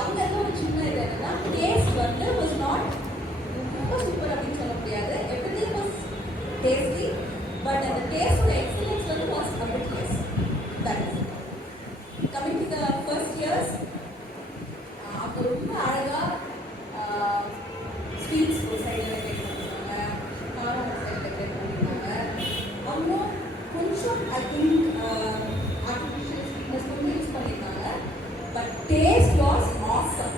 அவங்க ஒரு சின்ன இது என்னன்னா டேஸ்ட் வந்து வாஸ் நாட் ரொம்ப சூப்பர் அப்படின்னு சொல்ல முடியாது. எவ்ரிதிங் வாஸ் டேஸ்டி, பட் அந்த டேஸ்டோட எக்ஸலன்ஸ் வந்து was a bit less. That is coming to the first years. அப்போ ரொம்ப அழகா ஸ்வீட்ஸ் ஒரு சைடில் டெக்கரேட் பண்ணிருந்தாங்க, காரம் ஒரு சைடில் டெக்கரேட் பண்ணியிருந்தாங்க. அவங்க கொஞ்சம் ஐ திங்க் ஆர்டிஃபிஷியல் ஸ்வீட்னஸ் கொஞ்சம் யூஸ் பண்ணியிருந்தாங்க, பட் டேஸ்ட் வாஸ் ஆசம்.